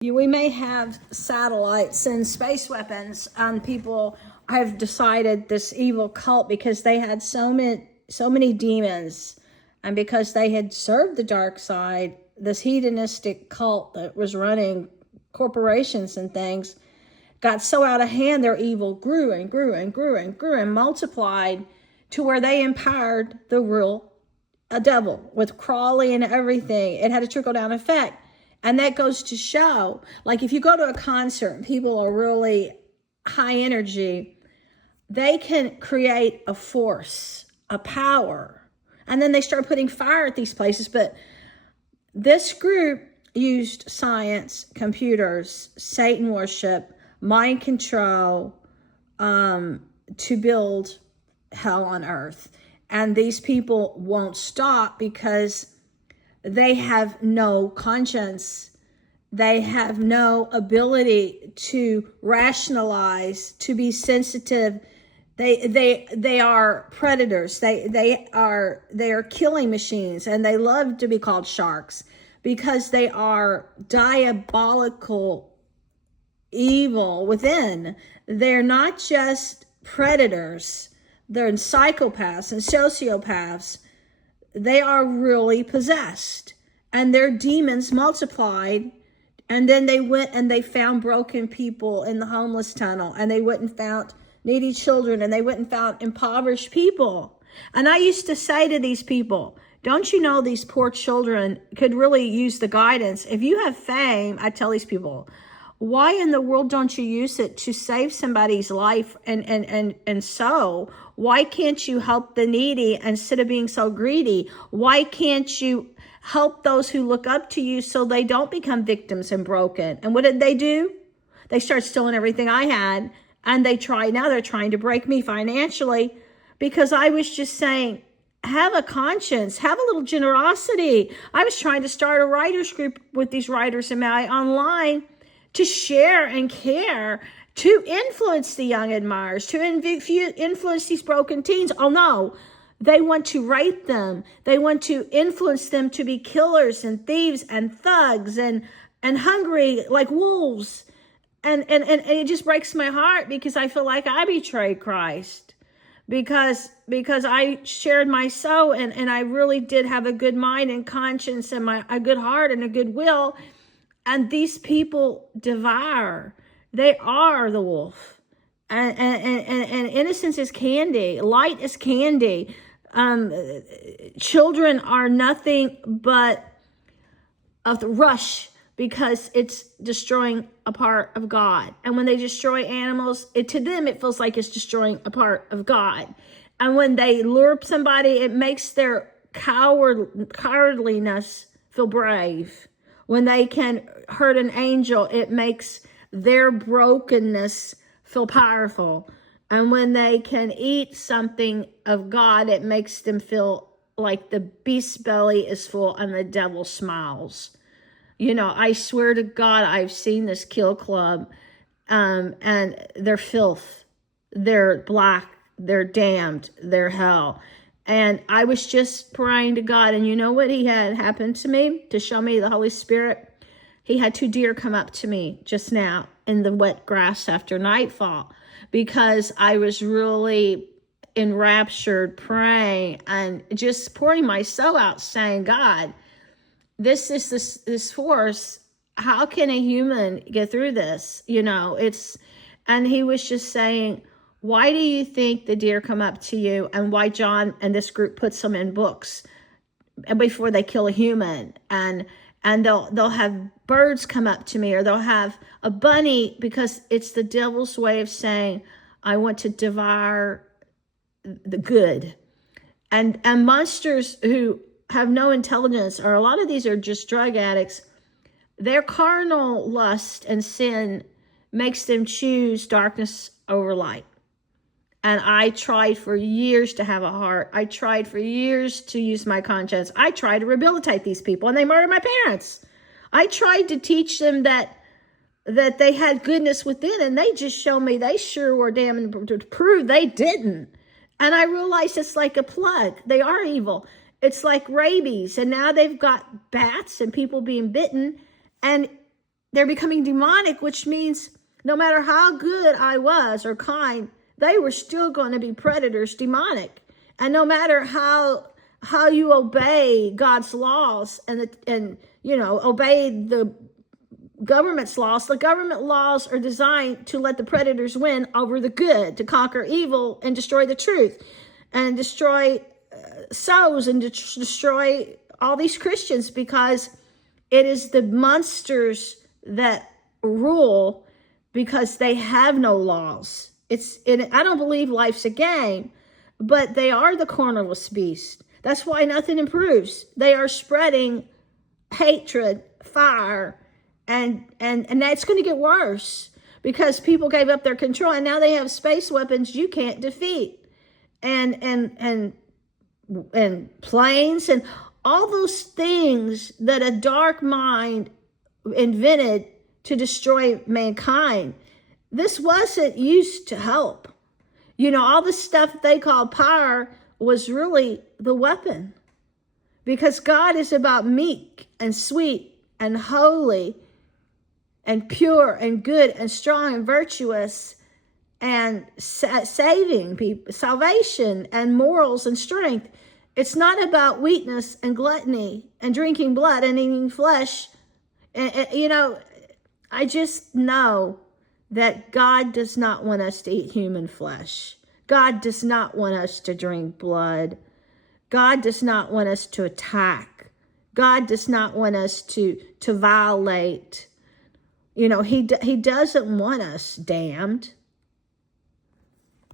We may have satellites and space weapons, and people have decided this evil cult because they had so many demons, and because they had served the dark side, this hedonistic cult that was running corporations and things got so out of hand. Their evil grew and grew and grew and grew and multiplied to where they empowered the real devil with Crawley and everything. It had a trickle down effect. And that goes to show, like if you go to a concert and people are really high energy, they can create a force, a power, and then they start putting fire at these places. But this group used science, computers, Satan worship, mind control, to build hell on earth. And these people won't stop because they have no conscience. They have no ability to rationalize, to be sensitive. They are predators. They are killing machines, and they love to be called sharks because they are diabolical evil within. They're not just predators. They're psychopaths and sociopaths. They are really possessed, and their demons multiplied. And then they went and they found broken people in the homeless tunnel, and they went and found needy children, and they went and found impoverished people. And I used to say to these people, don't you know these poor children could really use the guidance? If you have fame, I tell these people, why in the world don't you use it to save somebody's life? And so why can't you help the needy instead of being so greedy? Why can't you help those who look up to you so they don't become victims and broken? And what did they do? They start stealing everything I had, and they're trying to break me financially because I was just saying, have a conscience, have a little generosity. I was trying to start a writers group with these writers in my online to share and care, to influence the young admirers, to influence these broken teens. Oh no, they want to write them. They want to influence them to be killers and thieves and thugs and hungry like wolves. And it just breaks my heart because I feel like I betrayed Christ because I shared my soul and I really did have a good mind and conscience and a good heart and a good will. And these people devour. They are the wolf. And innocence is candy. Light is candy. Children are nothing but a rush because it's destroying a part of God. And when they destroy animals, to them it feels like it's destroying a part of God. And when they lure somebody, it makes their cowardliness feel brave. When they can hurt an angel, it makes their brokenness feel powerful. And when they can eat something of God, it makes them feel like the beast's belly is full and the devil smiles. You know, I swear to God, I've seen this kill club, and they're filth. They're black. They're damned. They're hell. And I was just praying to God. And you know what he had happened to me to show me the Holy Spirit? He had 2 deer come up to me just now in the wet grass after nightfall because I was really enraptured praying and just pouring my soul out saying, God, this force, how can a human get through this? You know, and he was just saying, why do you think the deer come up to you and why John and this group puts them in books before they kill a human? And they'll have birds come up to me, or they'll have a bunny, because it's the devil's way of saying, I want to devour the good. And monsters who have no intelligence, or a lot of these are just drug addicts, their carnal lust and sin makes them choose darkness over light. And I tried for years to have a heart. I tried for years to use my conscience. I tried to rehabilitate these people, and they murdered my parents. I tried to teach them that they had goodness within, and they just showed me they sure were damn to prove they didn't. And I realized it's like a plague. They are evil. It's like rabies, and now they've got bats and people being bitten. And they're becoming demonic, which means no matter how good I was or kind, they were still going to be predators, demonic. And no matter how you obey God's laws and obey the government's laws, the government laws are designed to let the predators win over the good, to conquer evil and destroy the truth, and destroy souls, and destroy all these Christians, because it is the monsters that rule, because they have no laws. I don't believe life's a game, but they are the cornerless beast. That's why nothing improves. They are spreading hatred, fire, and that's going to get worse, because people gave up their control, and now they have space weapons you can't defeat, and planes, and all those things that a dark mind invented to destroy mankind. This wasn't used to help. All the stuff they call power was really the weapon, because God is about meek and sweet and holy and pure and good and strong and virtuous and saving people, salvation and morals and strength. It's not about weakness and gluttony and drinking blood and eating flesh. I just know that God does not want us to eat human flesh. God does not want us to drink blood. God does not want us to attack. God does not want us to violate. He doesn't want us damned.